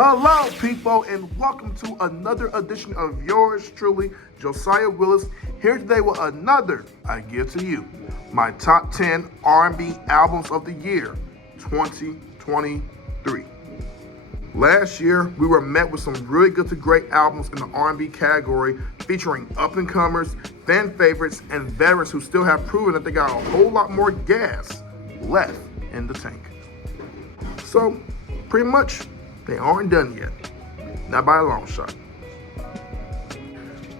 Hello, people, and welcome to another edition of yours truly, Josiah Willis, here today with another, I give to you, my top 10 R&B albums of the year, 2023. Last year, we were met with some really good to great albums in the R&B category, featuring up-and-comers, fan favorites, and veterans who still have proven that they got a whole lot more gas left in the tank. So, pretty much, they aren't done yet. Not by a long shot.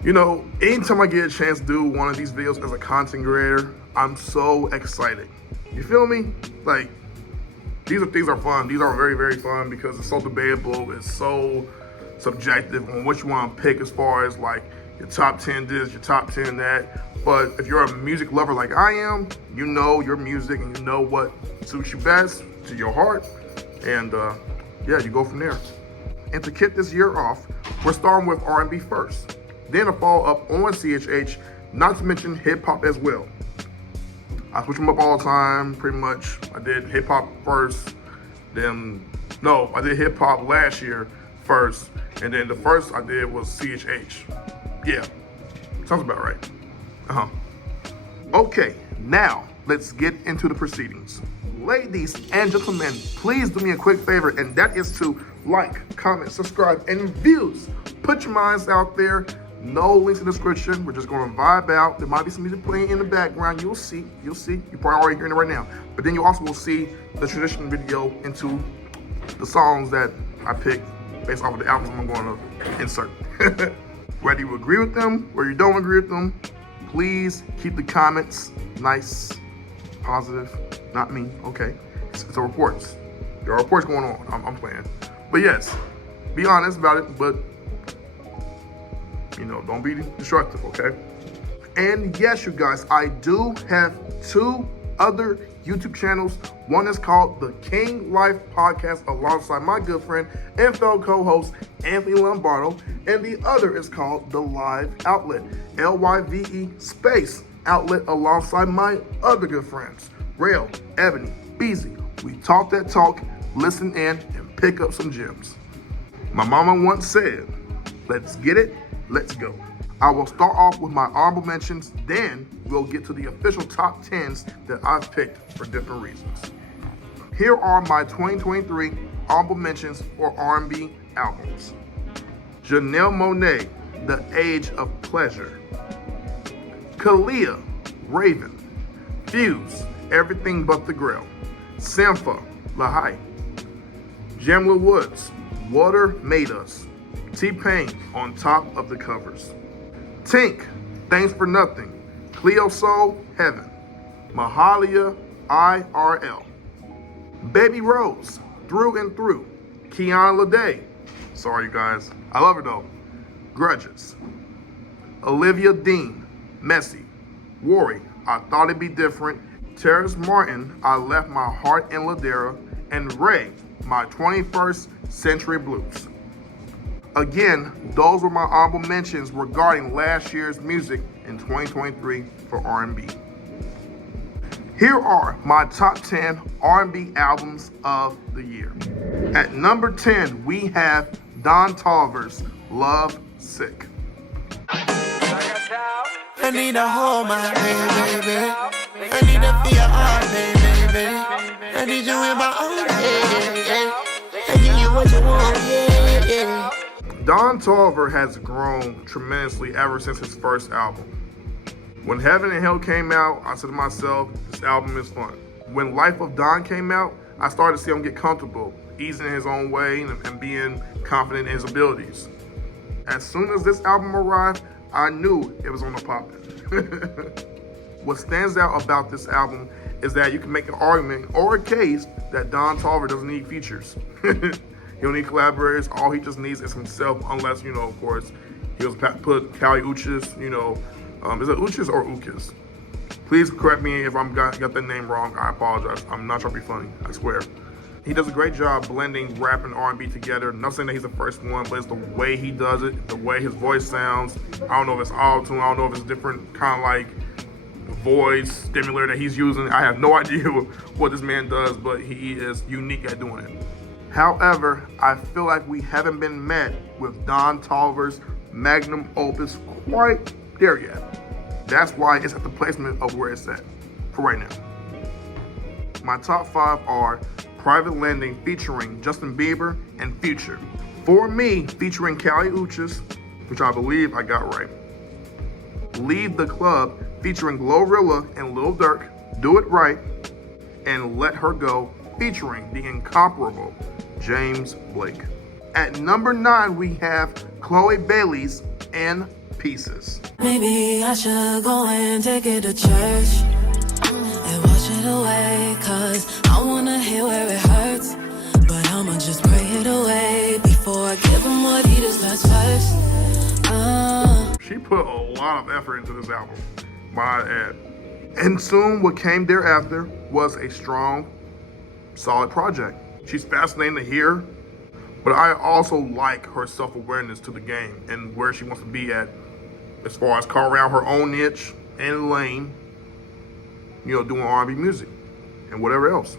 You know, anytime I get a chance to do one of these videos as a content creator, I'm so excited. You feel me? Like, these are fun. These are very, very fun because it's so debatable. It's so subjective on what you want to pick as far as like your top 10 this, your top 10 that. But if you're a music lover like I am, you know your music and you know what suits you best to your heart. And yeah, you go from there. And to kick this year off, we're starting with R&B first. Then a follow up on CHH, not to mention hip hop as well. I switch them up all the time, pretty much. I did hip hop first, I did hip hop last year first, and then the first I did was CHH. Yeah, sounds about right. Okay, now let's get into the proceedings. Ladies and gentlemen, please do me a quick favor, and that is to like, comment, subscribe, and views. Put your minds out there. No links in the description. We're just going to vibe out. There might be some music playing in the background. You'll see. You're probably already hearing it right now. But then you also will see the transition video into the songs that I picked based off of the albums I'm going to insert. Whether you agree with them or you don't agree with them, please keep the comments nice, positive. Not me, okay? It's a reports. There are reports going on. I'm playing. But yes, be honest about it, but you know, don't be destructive, okay? And yes, you guys, I do have two other YouTube channels. One is called the King Life Podcast alongside my good friend and fellow co-host Anthony Lombardo, and the other is called The Live Outlet, LYVE space outlet, alongside my other good friends, Rail, Ebony, Beezy. We talk that talk, listen in, and pick up some gems. My mama once said, let's get it, let's go. I will start off with my honorable mentions, then we'll get to the official top 10s that I've picked for different reasons. Here are my 2023 honorable mentions for R&B albums. Janelle Monáe, The Age of Pleasure. Kalia, Raven. Fuse, Everything But the Grill. Sampha, Lahai. Jamla Woods, Water Made Us. T-Pain, On Top of the Covers. Tink, Thanks for Nothing. Cleo Soul, Heaven. Mahalia, IRL. Baby Rose, Through and Through. Kiana Lede, sorry you guys, I love her though. Grudges. Olivia Dean, Messy. Worry, I Thought It'd Be Different. Terrace Martin, I Left My Heart in Ladera. And Ray, My 21st Century Blues. Again, those were my honorable mentions regarding last year's music in 2023 for R&B. Here are my top 10 R&B albums of the year. At number 10, we have Don Toliver's Love Sick. I need to hold my baby. I need to feel all baby. I need you in my own head. I give you what you want, yeah. Don Toliver has grown tremendously ever since his first album. When Heaven and Hell came out, I said to myself, this album is fun. When Life of Don came out, I started to see him get comfortable, easing in his own way and being confident in his abilities. As soon as this album arrived, I knew it was on the poppin'. What stands out about this album is that you can make an argument or a case that Don Toliver doesn't need features. He don't need collaborators. All he just needs is himself, unless, you know, of course, he'll put Kali Uchis, you know. Is it Uchis or Uchis? Please correct me if I'm got that name wrong. I apologize. I'm not trying to be funny, I swear. He does a great job blending rap and R&B together. Not saying that he's the first one, but it's the way he does it, the way his voice sounds. I don't know if it's auto-tune, I don't know if it's different kind of like voice stimulator that he's using. I have no idea what this man does, but he is unique at doing it. However, I feel like we haven't been met with Don Toliver's magnum opus quite there yet. That's why it's at the placement of where it's at for right now. My top 5 are Private Landing featuring Justin Bieber and Future. For Me featuring Kali Uchis, which I believe I got right. Leave the Club featuring Glorilla and Lil Durk, Do It Right. And Let Her Go featuring the incomparable James Blake. At number 9, we have Chloe Bailey's In Pieces. Maybe I should go and take it to church and wash it away, cause I wanna hear where it hurts, but I'ma just pray it away before I give him what he deserves first. She put a lot of effort into this album, my ad. And soon what came thereafter was a strong, solid project. She's fascinating to hear, but I also like her self-awareness to the game and where she wants to be at as far as carving out her own niche and lane, doing R&B music and whatever else.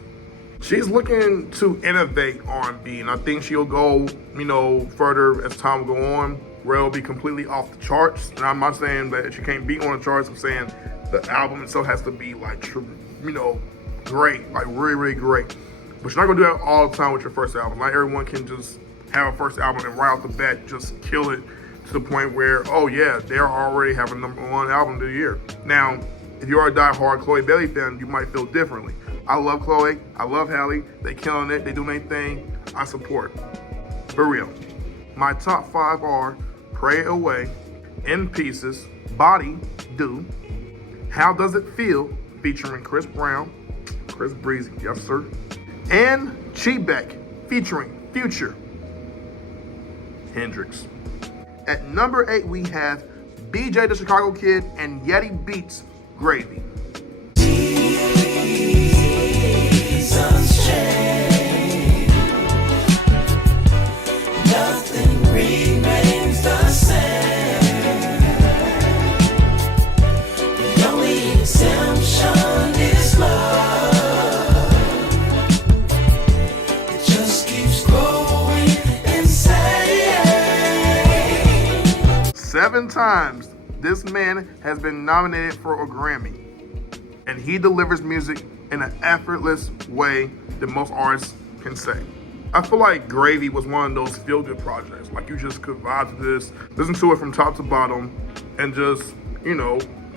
She's looking to innovate R&B, and I think she'll go, further as time will go on, where it'll be completely off the charts. And I'm not saying that she can't be on the charts. I'm saying the album itself has to be great, like really, really great. But you're not gonna do that all the time with your first album. Not everyone can just have a first album and right off the bat just kill it to the point where, oh yeah, they're already having #1 album of the year. Now, if you are a die-hard Chloe Bailey fan, you might feel differently. I love Chloe, I love Halle, they killing it, they doing their thing, I support. For real. My top 5 are Pray It Away, In Pieces, Body, Do, How Does It Feel, featuring Chris Brown, Chris Breezy, yes sir, and Cheebeck, featuring Future, Hendrix. At number 8, we have BJ the Chicago Kid and Yeti Beats, Gravy. Nothing remains the same. The only exemption is love. It just keeps growing insane. 7 times this man has been nominated for a Grammy, and he delivers music in an effortless way that most artists can say. I feel like Gravy was one of those feel-good projects. Like, you just could vibe to this, listen to it from top to bottom, and just,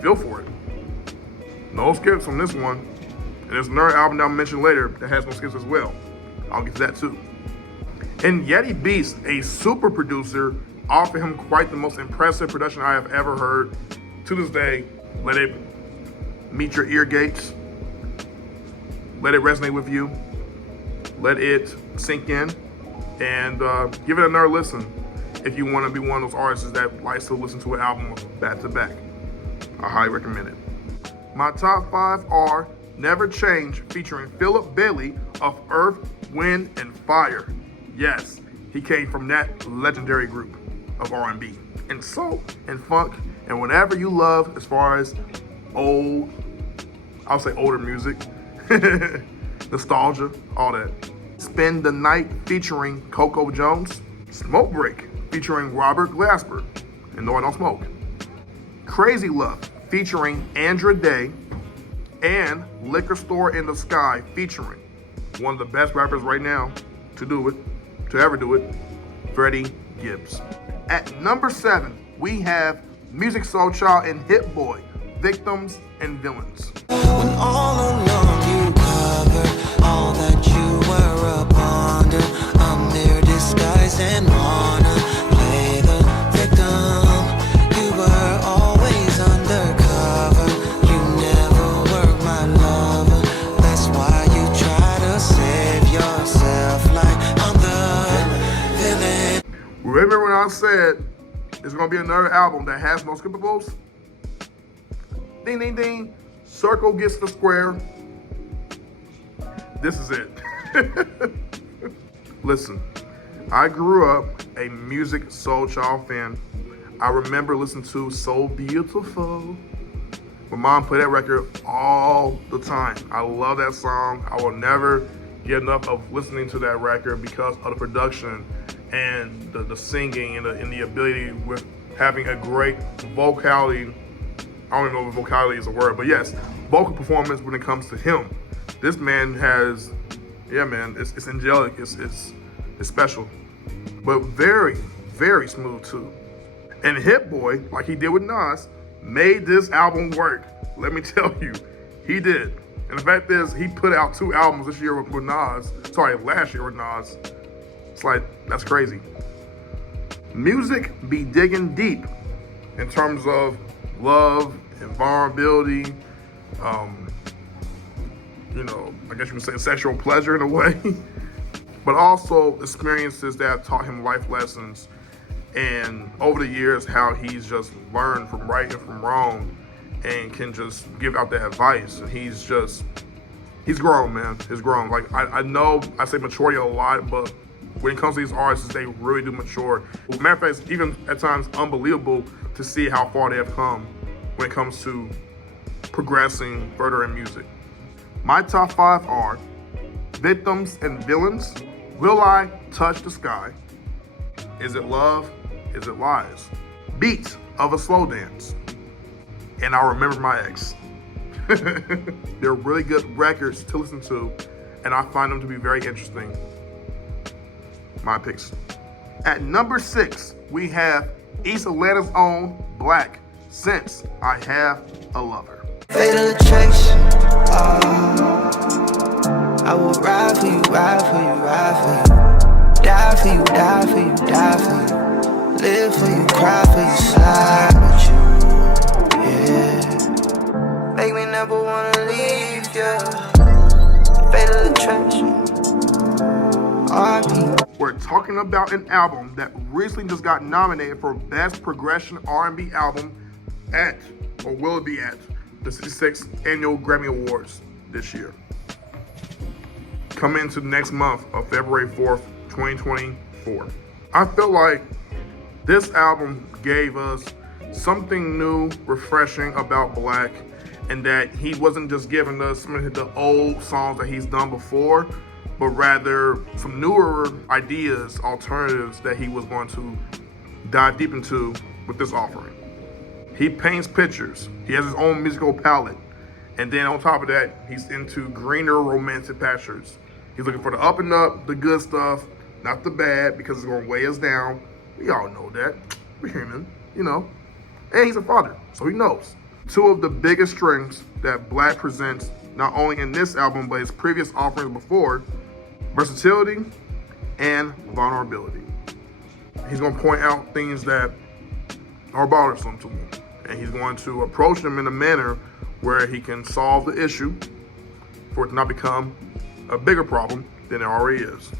feel for it. No skips on this one. And there's another album that I'll mention later that has no skips as well. I'll get to that too. And Yeti Beast, a super producer, offered him quite the most impressive production I have ever heard. To this day, let it meet your ear gates. Let it resonate with you. Let it sink in. And give it another listen if you want to be one of those artists that likes to listen to an album back to back. I highly recommend it. My top 5 are Never Change, featuring Philip Bailey of Earth, Wind, and Fire. Yes, he came from that legendary group of R&B and soul and funk and whatever you love as far as older music, nostalgia, all that. Spend the Night featuring Coco Jones. Smoke Break featuring Robert Glasper, and No I Don't Smoke. Crazy Love featuring Andra Day, and Liquor Store in the Sky featuring one of the best rappers right now to ever do it, Freddie Gibbs. At number 7, we have Musiq Soulchild and Hit Boy, Victims and Villains. When all along you covered all that you were up under, I'm there disguised and wanna play the victim. You were always undercover, you never were my lover. That's why you try to save yourself like I'm the villain. Remember when I said there's gonna be another album that has no skippables? Ding, ding, ding. Circle gets the square. This is it. Listen, I grew up a Musiq Soulchild fan. I remember listening to So Beautiful. My mom played that record all the time. I love that song. I will never get enough of listening to that record because of the production and the singing and the ability with having a great vocality. I don't even know if vocality is a word, but yes, vocal performance when it comes to him. This man has, yeah, man, it's angelic, it's special, but very, very smooth too. And Hit Boy, like he did with Nas, made this album work. Let me tell you, he did. And the fact is, he put out 2 albums this year with Nas. Sorry, last year with Nas. It's like, that's crazy. Musiq be digging deep in terms of love and vulnerability. I guess you would say sexual pleasure in a way. But also experiences that have taught him life lessons. And over the years, how he's just learned from right and from wrong and can just give out that advice. And he's grown, man. He's grown. Like, I know I say maturity a lot, but when it comes to these artists, they really do mature. Matter of fact, it's even at times unbelievable to see how far they have come when it comes to progressing further in music. My top 5 are Victims and Villains, Will I Touch the Sky, Is It Love, Is It Lies, Beat of a Slow Dance, and I'll Remember My Ex. They're really good records to listen to, and I find them to be very interesting. My picks. At number 6, we have East Atlanta's own Black, Since I Have a Lover. Fatal attraction. I will ride for you, ride for you, ride for you. Die for you, die for you, die for you. Live for you, cry for you, slide with you. Yeah. Make me never wanna leave you. Fatal attraction. R&B. We're talking about an album that recently just got nominated for Best Progression R&B Album at, or will it be at, the 66th Annual Grammy Awards this year. Coming into next month of February 4th, 2024. I feel like this album gave us something new, refreshing about Black, and that he wasn't just giving us some of the old songs that he's done before, but rather some newer ideas, alternatives that he was going to dive deep into with this offering. He paints pictures. He has his own musical palette. And then on top of that, he's into greener romantic pastures. He's looking for the up and up, the good stuff, not the bad, because it's going to weigh us down. We all know that. We're human, And he's a father, so he knows. 2 of the biggest strengths that Black presents, not only in this album, but his previous offerings before, versatility and vulnerability. He's going to point out things that are bothersome to him, and he's going to approach them in a manner where he can solve the issue for it to not become a bigger problem than it already is.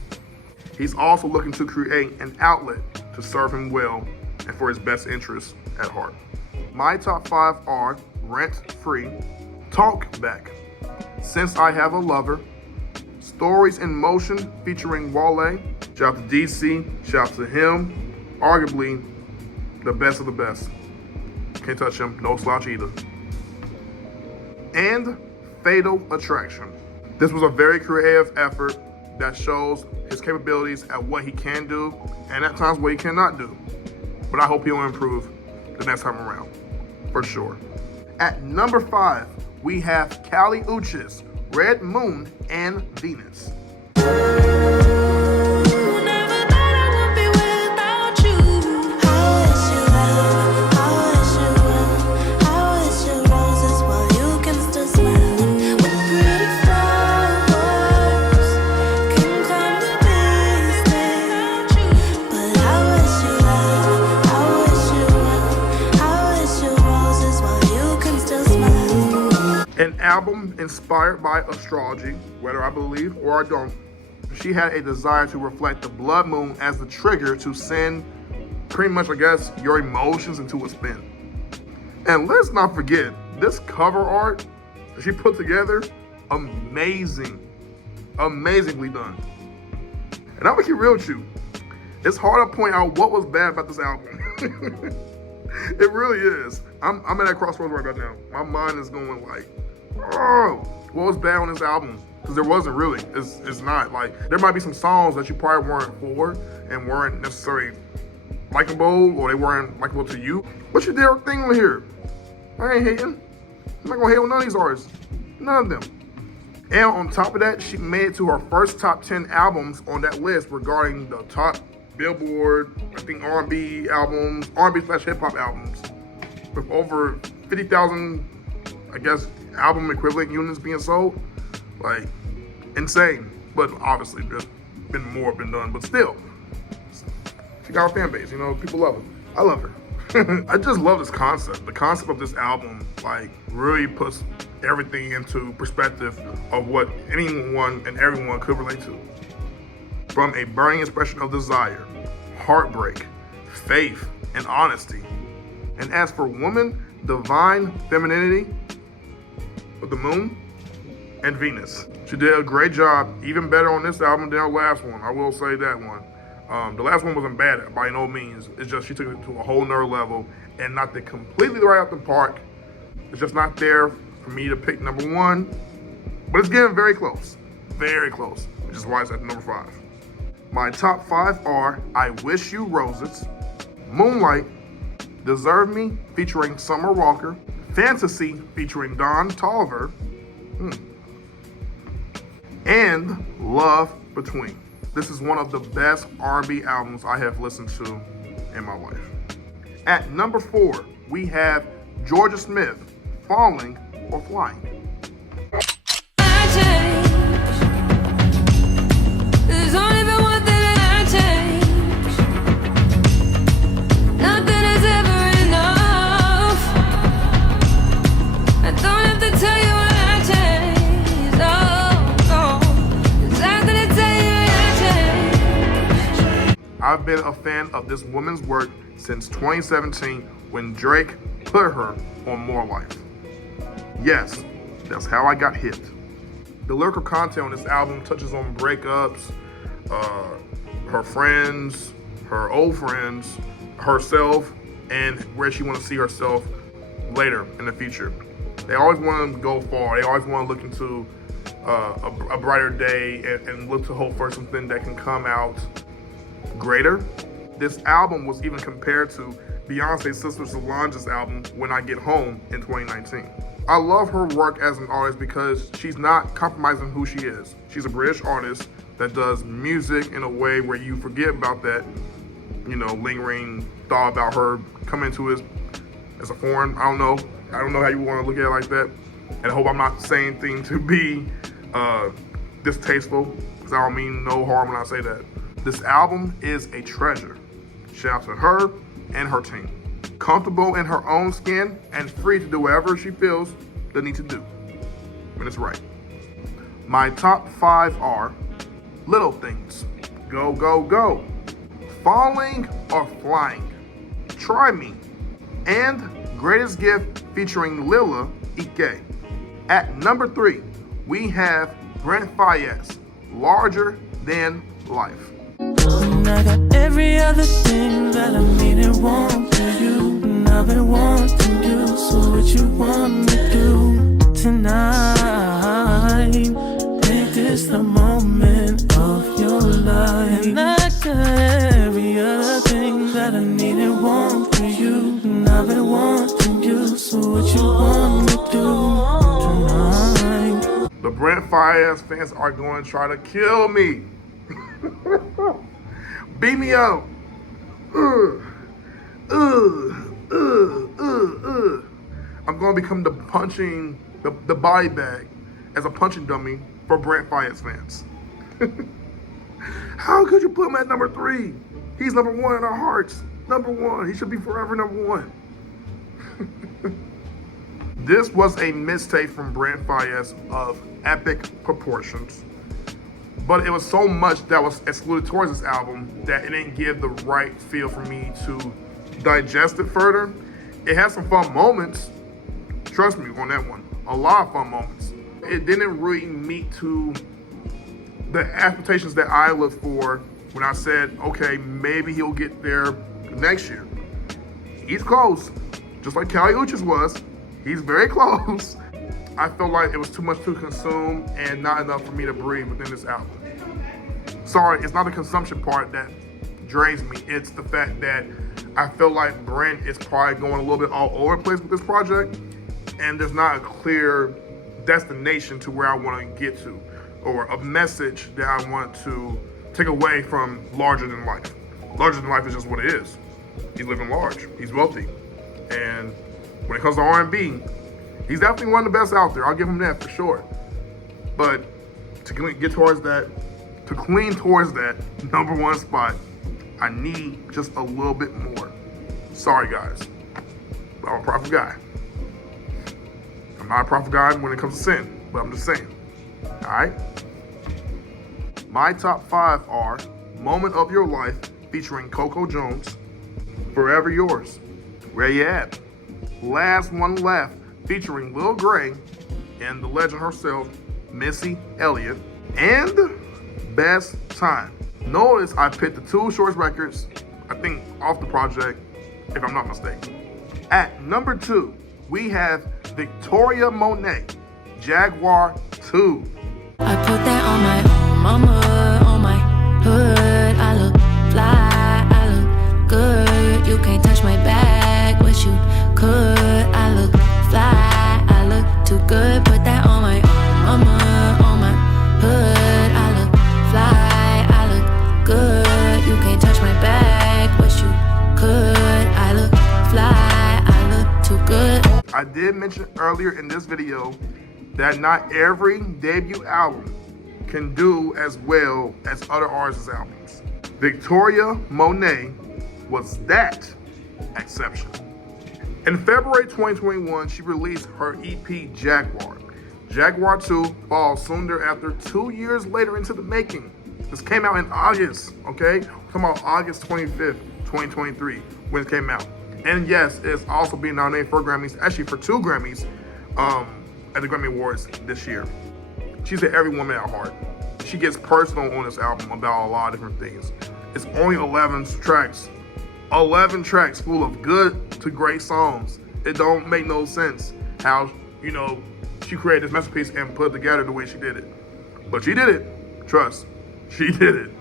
He's also looking to create an outlet to serve him well and for his best interests at heart. My top 5 are Rent Free, Talk Back, Since I Have a Lover, Stories in Motion featuring Wale. Shout out to DC, shout out to him, arguably the best of the best. Can't touch him, no slouch either. And Fatal Attraction. This was a very creative effort that shows his capabilities at what he can do and at times what he cannot do. But I hope he'll improve the next time around, for sure. At number 5, we have Kali Uchis, Red Moon and Venus. An album inspired by astrology, whether I believe or I don't. She had a desire to reflect the blood moon as the trigger to send pretty much, I guess, your emotions into a spin. And let's not forget, this cover art that she put together, amazing. Amazingly done. And I'm gonna keep real with you. It's hard to point out what was bad about this album. It really is. I'm at a crossroads right about now. My mind is going like, oh, what was bad on this album? Because there wasn't really. It's not. Like, there might be some songs that you probably weren't for and weren't necessarily likable, or they weren't likable to you. But you did everything on here. I ain't hating. I'm not gonna hate on none of these artists. None of them. And on top of that, she made it to her first top 10 albums on that list regarding the top Billboard, I think R&B albums, R&B/hip hop albums, with over 50,000, I guess, album equivalent units being sold. Like, insane. But obviously, there's been more been done, but still, she got a fan base, you know, people love her. I love her. I just love this concept. The concept of this album, like, really puts everything into perspective of what anyone and everyone could relate to. From a burning expression of desire, heartbreak, faith, and honesty. And as for woman, divine femininity of the moon and Venus. She did a great job, even better on this album than her last one. I will say that one. The last one wasn't bad by no means. It's just she took it to a whole nother level, and not the completely right out the park. It's just not there for me to pick number one, but it's getting very close, which is why it's at number 5. My top 5 are I Wish You Roses, Moonlight, Deserve Me featuring Summer Walker, Fantasy featuring Don Toliver, and Love Between. This is one of the best R&B albums I have listened to in my life. At number 4, we have Jorja Smith, Falling or Flying. I change. There's only been one thing that I change. Nothing is ever enough. I don't have to tell you when I change. Oh, no. 'Cause I'm gonna tell you when I change. I've been a fan of this woman's work since 2017 when Drake put her on More Life. Yes, that's how I got hit. The lyrical content on this album touches on breakups, her friends, her old friends, herself, and where she wants to see herself later in the future. They always want to go far. They always want to look into a brighter day and look to hope for something that can come out greater. This album was even compared to Beyonce's sister Solange's album, When I Get Home, in 2019. I love her work as an artist because she's not compromising who she is. She's a British artist that does music in a way where you forget about that, you know, lingering thought about her coming to it as a foreign. I don't know how you want to look at it like that. And I hope I'm not saying things to be distasteful, because I don't mean no harm when I say that. This album is a treasure. Shout out to her and her team. Comfortable in her own skin and free to do whatever she feels the need to do when it's right. My top 5 are Little Things, Go Go Go, Falling or Flying, Try Me, and Greatest Gift featuring Lila Ike. At number 3, we have Brent Faiyaz, Larger Than Life. And I got every other thing that I need and want from you, and I've been wanting you. So what you want me to do tonight? Make this the moment of your life. And I got every other thing that I need and want from you, and I've been wanting you. So what you want me to do tonight? The Brent Faiyaz fans are going to try to kill me. Beat me up. I'm going to become the body bag as a punching dummy for Brent Faiyaz fans. How could you put him at number 3? He's number 1 in our hearts. Number 1. He should be forever number 1. This was a mistake from Brent Faiyaz of epic proportions. But it was so much that was excluded towards this album that it didn't give the right feel for me to digest it further. It had some fun moments, trust me on that one, a lot of fun moments. It didn't really meet to the expectations that I looked for when I said, okay, maybe he'll get there next year. He's close, just like Uchis was. He's very close. I feel like it was too much to consume and not enough for me to breathe within this album. Sorry, it's not the consumption part that drains me. It's the fact that I feel like Brent is probably going a little bit all over the place with this project, and there's not a clear destination to where I want to get to, or a message that I want to take away from Larger Than Life. Larger Than Life is just what it is. He's living large. He's wealthy. And when it comes to R&B, he's definitely one of the best out there. I'll give him that for sure. But to get towards that, to clean towards that number one spot, I need just a little bit more. Sorry, guys. But I'm a prideful guy. I'm not a prideful guy when it comes to sin, but I'm just saying. All right? My top 5 are Moment of Your Life featuring Coco Jones, Forever Yours, Where You At, Last One Left featuring Lil Gray and the legend herself, Missy Elliott, and Best Time. Notice I picked the 2 shortest records, I think, off the project, if I'm not mistaken. At number 2, we have Victoria Monét, Jaguar 2. I put that on my mama, on my hood. I look fly, I look good. You can't touch my bag, wish you could. I look fly, I look too good. Put that on my mama, on my hood. I look fly, I look good. You can't touch my bag, wish you could. I look fly, I look too good. I did mention earlier in this video that not every debut album can do as well as other artists' albums. Victoria Monét was that exception. In February 2021, she released her EP Jaguar. Jaguar 2 falls soon thereafter, 2 years later into the making. This came out in August, okay? Come out August 25th, 2023, when it came out. And yes, it's also being nominated for Grammys, actually for 2 Grammys, at the Grammy Awards this year. She's an every woman at heart. She gets personal on this album about a lot of different things. It's only 11 tracks. 11 tracks full of good to great songs. It don't make no sense how, she created this masterpiece and put it together the way she did it. But she did it. Trust. She did it.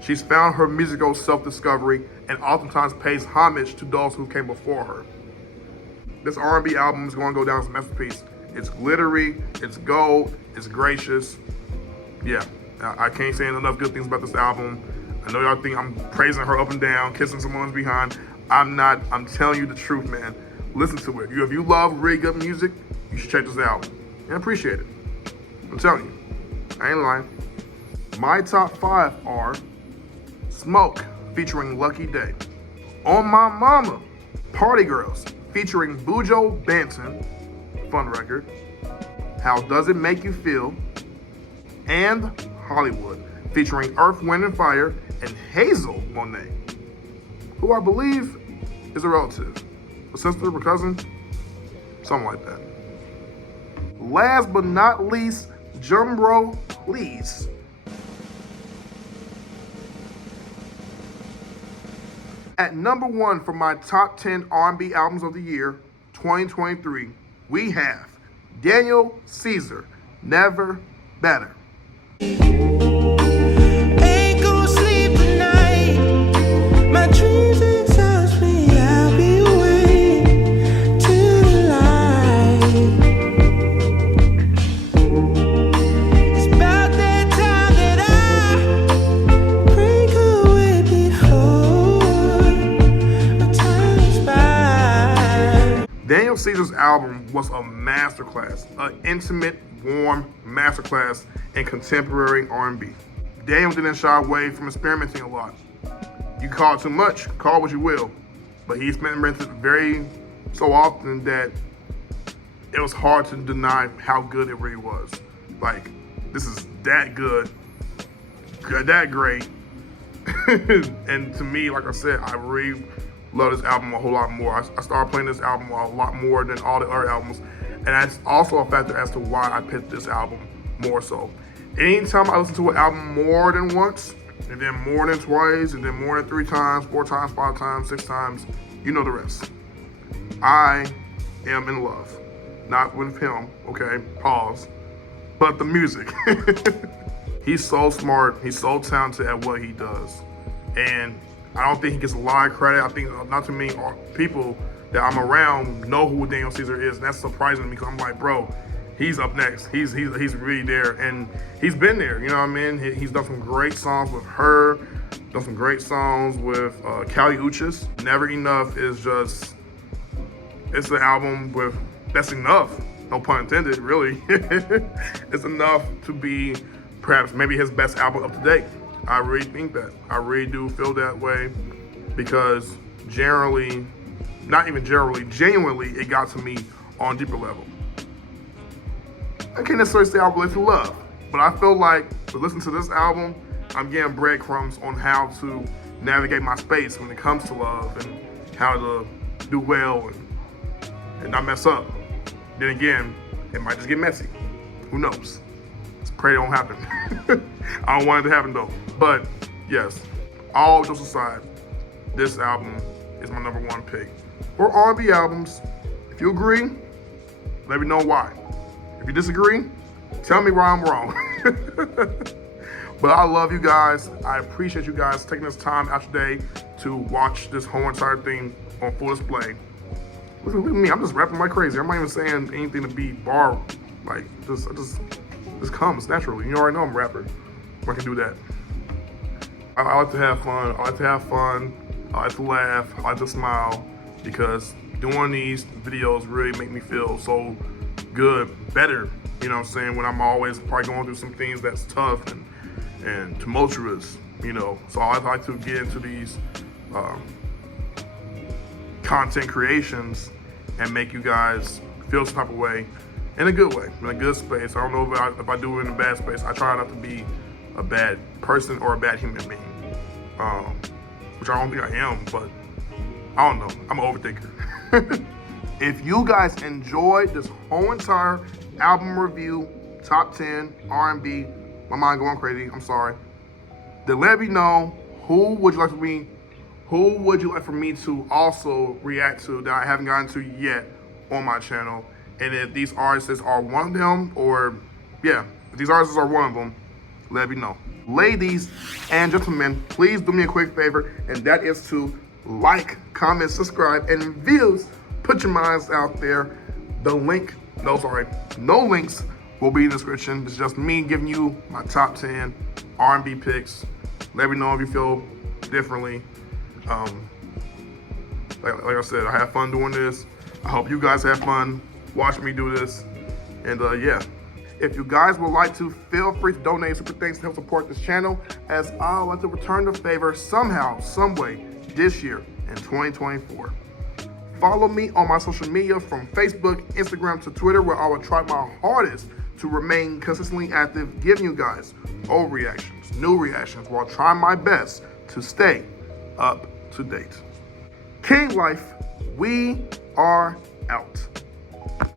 She's found her musical self-discovery and oftentimes pays homage to those who came before her. This R&B album is going to go down as a masterpiece. It's glittery, it's gold, it's gracious. Yeah, I can't say enough good things about this album. I know y'all think I'm praising her up and down, kissing someone's behind. I'm not. I'm telling you the truth, man. Listen to it. If you love really good music, you should check this out and appreciate it. I'm telling you, I ain't lying. My top 5 are Smoke featuring Lucky Day, On My Mama, Party Girls featuring Bujo Banton, fun record, How Does It Make You Feel, and Hollywood featuring Earth, Wind & Fire and Hazel Monet, who I believe is a relative, a sister, a cousin, something like that. Last but not least, Jumbro Please. At number 1 for my top 10 R&B albums of the year, 2023, we have Daniel Caesar, Never Better. Ain't gonna sleep tonight. My dreams exhaust me. I'll be awake till the light. It's about that time that I break away before my time's by. Daniel Caesar's album was a masterclass, an intimate, warm masterclass in contemporary R&B. Daniel didn't shy away from experimenting a lot. You call it too much, call it what you will, but he experimented very so often that it was hard to deny how good it really was. Like, this is that good, that great. And to me, like I said, I really love this album a whole lot more. I started playing this album a lot more than all the other albums. And that's also a factor as to why I picked this album more so. Anytime I listen to an album more than once, and then more than twice, and then more than 3 times, 4 times, 5 times, 6 times, you know the rest. I am in love. not with him, okay, pause, but the music. He's so smart, he's so talented at what he does. And I don't think he gets a lot of credit. I think not too many people that I'm around know who Daniel Caesar is, and that's surprising to me because I'm like, bro, he's up next. He's really there, and he's been there. You know what I mean? He's done some great songs with her, done some great songs with Kali Uchis. Never Enough is just, it's an album that's enough. No pun intended, really. It's enough to be perhaps maybe his best album up to date. I really think that. I really do feel that way because genuinely, it got to me on a deeper level. I can't necessarily say I relate to love, but I feel like to listen to this album, I'm getting breadcrumbs on how to navigate my space when it comes to love and how to do well and not mess up. Then again, it might just get messy. Who knows? Let's pray it don't happen. I don't want it to happen though. But yes, all jokes aside, this album is my number one pick. For R&B albums, if you agree, let me know why. If you disagree, tell me why I'm wrong. But I love you guys. I appreciate you guys taking this time out your day to watch this whole entire thing on full display. Look at me, I'm just rapping like crazy. I'm not even saying anything to be bar, like just comes naturally. You already know I'm a rapper. I can do that. I like to have fun. I like to laugh. I like to smile because doing these videos really make me feel so good, better. You know what I'm saying? When I'm always probably going through some things that's tough and tumultuous, you know. So I like to get into these content creations and make you guys feel some type of way in a good way, in a good space. I don't know if I do it in a bad space. I try not to be a bad person or a bad human being, which I don't think I am, but I don't know. I'm an overthinker. If you guys enjoyed this whole entire album review, top 10 R&B, my mind going crazy, I'm sorry, then let me know who would you like for me to also react to that I haven't gotten to yet on my channel. And if these artists are one of them, or yeah, if these artists are one of them, let me know. Ladies and gentlemen, please do me a quick favor, and that is to like, comment, subscribe, and views. Put your minds out there. No links will be in the description. It's just me giving you my top 10 R&B picks. Let me know if you feel differently. Like I said, I have fun doing this. I hope you guys have fun watching me do this. And yeah, if you guys would like to, feel free to donate super thanks to help support this channel, as I would like to return the favor somehow, some way this year in 2024. Follow me on my social media from Facebook, Instagram to Twitter, where I will try my hardest to remain consistently active, giving you guys old reactions, new reactions, while trying my best to stay up to date. King Life, we are out.